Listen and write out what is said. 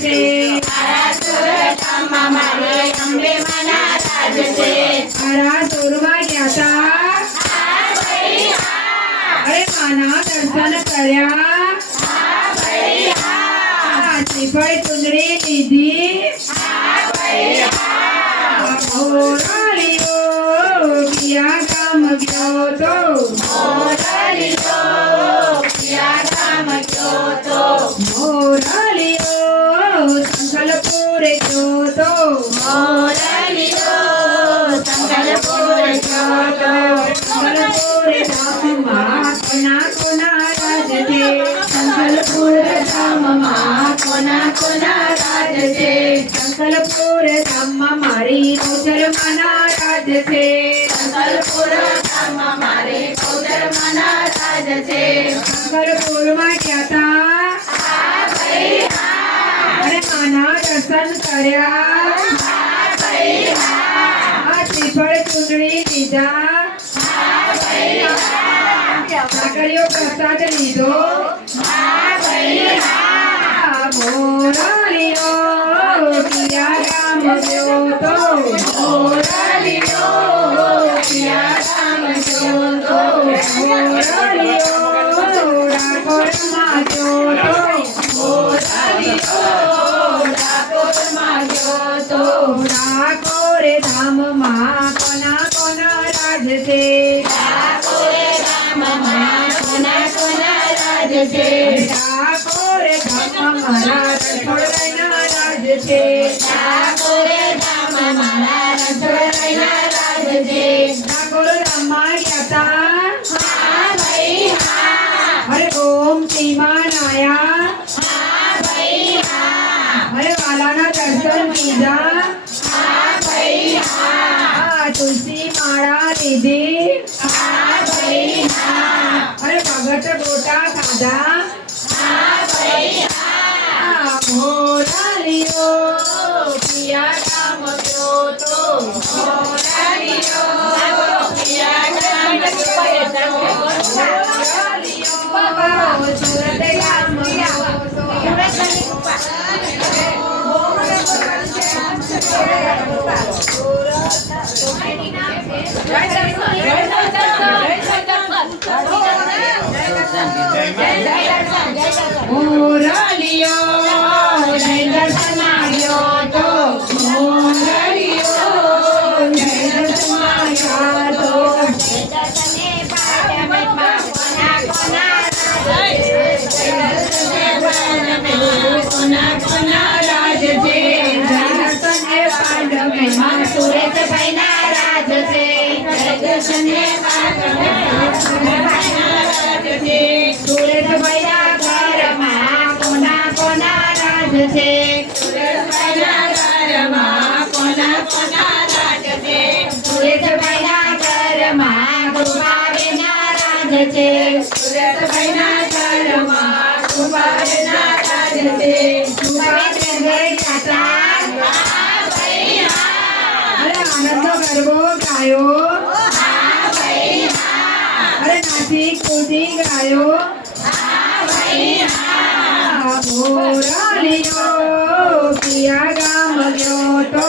છે મારા સુરતમાં મારી અંબે માના રાજ છે મારા સુરમાં ગયા તા અરે માના દર્શન કર્યા શ્રીફળ ચુંદડી લીધી મોરારીઓ પિયા ગામ ગયો તો મોરારીઓ પિયા ગામ ગયો તો મોરારીઓ સંકલ્પુર ગયો તો મોરારીઓ સંકલ્પુર ગયો તો સંકલ્પુર ધામમાં કોના કોના રાજ છે સંકલ્પુર ધામમાં કોના કોના રાજ છે સંકલ્પુર ધામમાં મારી કૌશલમાના રાજ છે સંકલ્પુર ધામમાં મારી કૌશલમાના રાજ છે સંકલ્પુરમાં ગયા તા અરે માના દર્શન કર્યા શ્રીફળ ચૂંટણી લીધા સાકરીઓ પ્રસાદ લીધો મોરારીઓ પિયા ગામ ગયો તો મોરારીઓ પિયા ગામ ગયો તો મોરારીઓ ડાકોરમાં ગયો તો મોરારીઓ ડાકોરમાં ગયો તો ડાકોર ધામમાં કોના કોના રાજ છે ડાકોર ધામમાં કોના કોના રાજ છે ડાકોર ધામમાં મારા રસોડાના રાજ છે ડાકોર ધામમાં મારા રસોડાના રાજ છે ડાકોર ધામમાં ગયા તા હા ભાઈ હા અરે ગોમતી માં નાયા હા ભાઈ હા અરે વાલાના દર્શન લીધા હા ભાઈ હા તુલસી માળા લીધી હા ભાઈ હા અરે ભગત ગોટા ખાધા હા ભાઈ હા મોરારીઓ પિયા ગામ ગયો તો મોરારીઓ પિયા ગામ ગયો તો મોરારીઓ સુરત ગામ ગયો તો મોરારીઓ જય દર્શનમાં ગયો તો મોરારીઓ જય દર્શનમાં ગયા તો દર્શને પાટણમાં કોના કોના રાજ કોના કોના રાજ છે દર્શને પાંડવમાં સુરેશભાઈના રાજ છે દર્શને પાટણમાં સુરેશભાઈના રાજ છે સુરેશભાઈના ઘરમાં કોના કોના રાજ છે સુરેશભાઈના ઘરમાં કોના કોના રાજ છે સુરેશભાઈના ઘરમાં કૃપાબેનના રાજ છે સુરેશભાઈના ઘરમાં કૃપાબેનના રાજ છે કૃપાબેન ઘરે ગયા તા હા ભાઈ હા અરે આનંદનો ગરબો ગાયો હા ભાઈ હા અરે નાચી કૂદી ગાયો હા ભાઈ હા મોરારીઓ પિયા ગામ ગયો તો